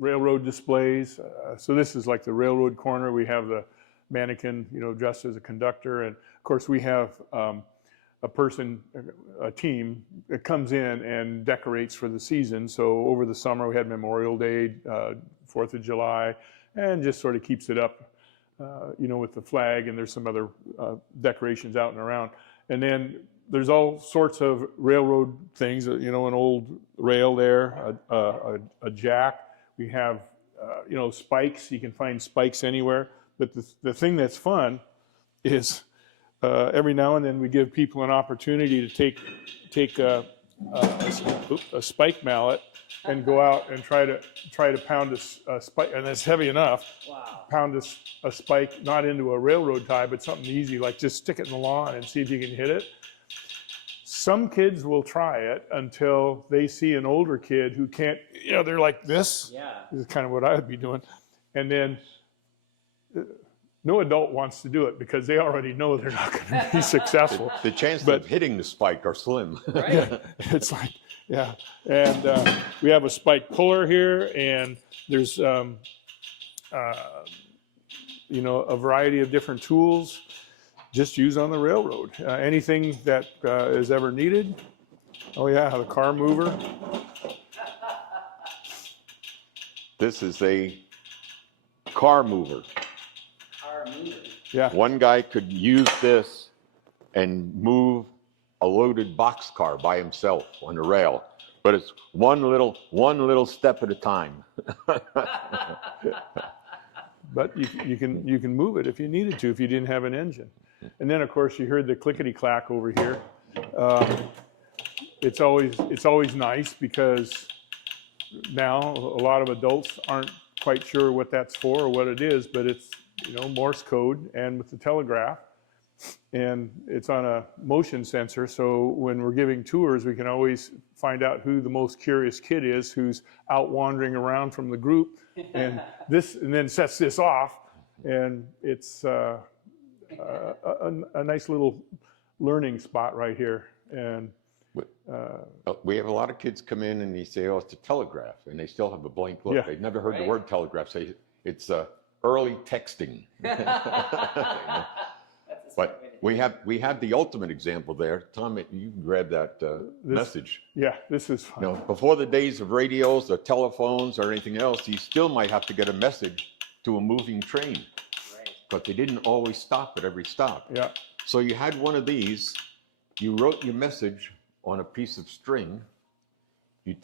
railroad displays. So this is like the railroad corner. We have the mannequin, dressed as a conductor. And of course we have a team that comes in and decorates for the season. So over the summer we had Memorial Day, 4th of July, and just sort of keeps it up, with the flag, and there's some other decorations out and around. And then there's all sorts of railroad things, an old rail there, a jack. We have, spikes. You can find spikes anywhere. But the thing that's fun is every now and then we give people an opportunity to take a spike mallet and go out and try to pound a spike, and it's heavy enough. Wow. Pound a spike not into a railroad tie, but something easy, like just stick it in the lawn and see if you can hit it. Some kids will try it until they see an older kid who can't, they're like this. Yeah. This is kind of what I would be doing. And then no adult wants to do it because they already know they're not going to be successful. The chances of hitting the spike are slim. Right. Yeah, it's like, yeah. And we have a spike puller here, and there's, a variety of different tools just used on the railroad. Anything that is ever needed. Oh yeah, the car mover. This is a car mover. Yeah. One guy could use this and move a loaded boxcar by himself on the rail, but it's one little step at a time. But you can move it if you needed to, if you didn't have an engine. And then of course you heard the clickety clack over here. It's always nice because now a lot of adults aren't quite sure what that's for or what it is, but it's Morse code and with the telegraph, and it's on a motion sensor. So when we're giving tours, we can always find out who the most curious kid is who's out wandering around from the group, and then sets this off, and it's a nice little learning spot right here. And we have a lot of kids come in and they say, "Oh, it's a telegraph," and they still have a blank look. Yeah. They've never heard the word telegraph. Say it's early texting. But we have the ultimate example there. Tom, you can grab that message. Yeah, this is fun. Before the days of radios or telephones or anything else, you still might have to get a message to a moving train. Right. But they didn't always stop at every stop. Yeah. So you had one of these, you wrote your message on a piece of string, you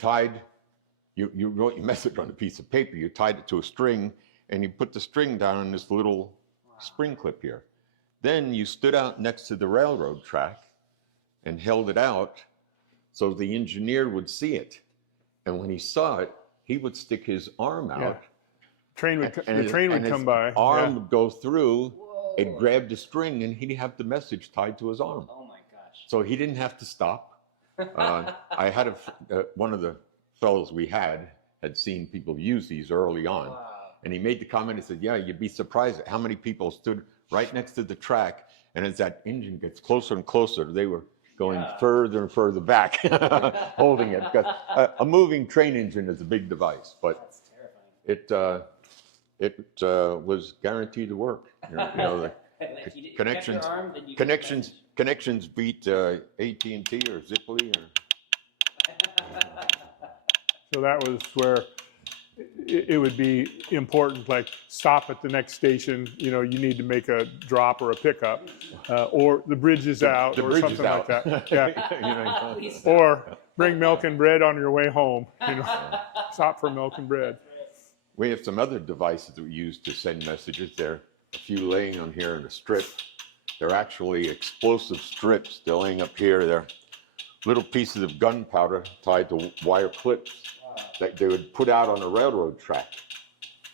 wrote your message on a piece of paper, you tied it to a string, and you put the string down on this little spring clip here. Then you stood out next to the railroad track and held it out so the engineer would see it. And when he saw it, he would stick his arm out. Yeah. The train would come by. Arm would go through, it grabbed the string, and he'd have the message tied to his arm. Oh my gosh. So he didn't have to stop. I had one of the fellows we had seen people use these early on. Wow. And he made the comment, he said, "Yeah, you'd be surprised at how many people stood right next to the track, and as that engine gets closer and closer, they were going further and further back, holding it." Because a moving train engine is a big device, but That's terrifying. it was guaranteed to work. The If you kept connections, your arm, then you could connections beat AT&T or Ziply. So that was where it would be important, like stop at the next station, you need to make a drop or a pickup, or the bridge is out, or something like that. Yeah. Please stop. Or bring milk and bread on your way home. Stop for milk and bread. We have some other devices that we use to send messages. There are a few laying on here in a strip. They're actually explosive strips. They're laying up here. They're little pieces of gunpowder tied to wire clips that they would put out on a railroad track.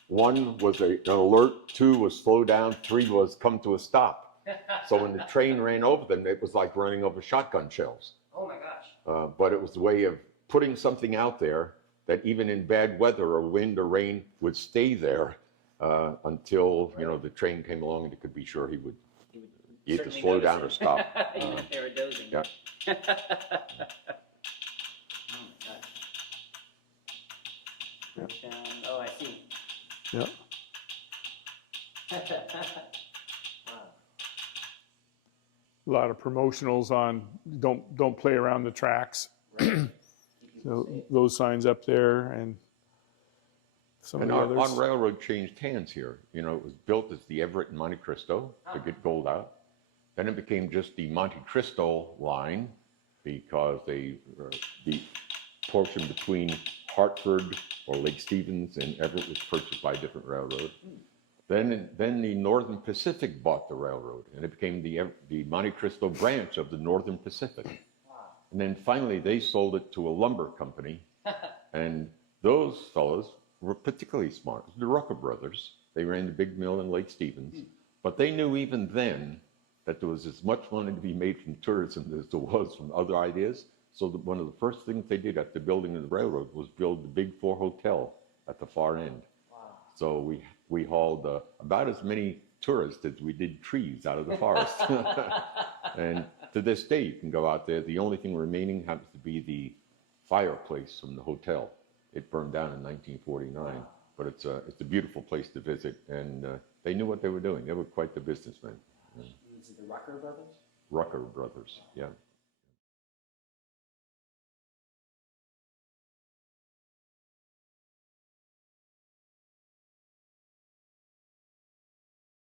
One was an alert, 2 was slow down, 3 was come to a stop. So when the train ran over them, it was like running over shotgun shells. Oh my gosh. But it was a way of putting something out there that even in bad weather or wind or rain would stay there until the train came along and it could be sure he would either slow down or stop. Even if they were dozing. Yeah. Breakdown. Oh, I see. Yeah. Wow. A lot of promotionals on don't play around the tracks. Right. Keep people So safe. those signs up there and some And of the others. on railroad changed hands here. You know, it was built as the Everett and Monte Cristo to get gold out. Then it became just the Monte Cristo line because the portion between Hartford or Lake Stevens and Everett was purchased by a different railroad. Then the Northern Pacific bought the railroad, and it became the Monte Cristo branch of the Northern Pacific. Wow. And then finally they sold it to a lumber company, and those fellows were particularly smart. The Rucker brothers, they ran the big mill in Lake Stevens, but they knew even then that there was as much money to be made from tourism as there was from other ideas. So one of the first things they did after building the railroad was build the Big Four Hotel at the far end. Wow. So we hauled about as many tourists as we did trees out of the forest. And to this day, you can go out there. The only thing remaining happens to be the fireplace from the hotel. It burned down in 1949, but it's a beautiful place to visit, and they knew what they were doing. They were quite the businessmen. Is it the Rucker brothers? Rucker brothers, yeah.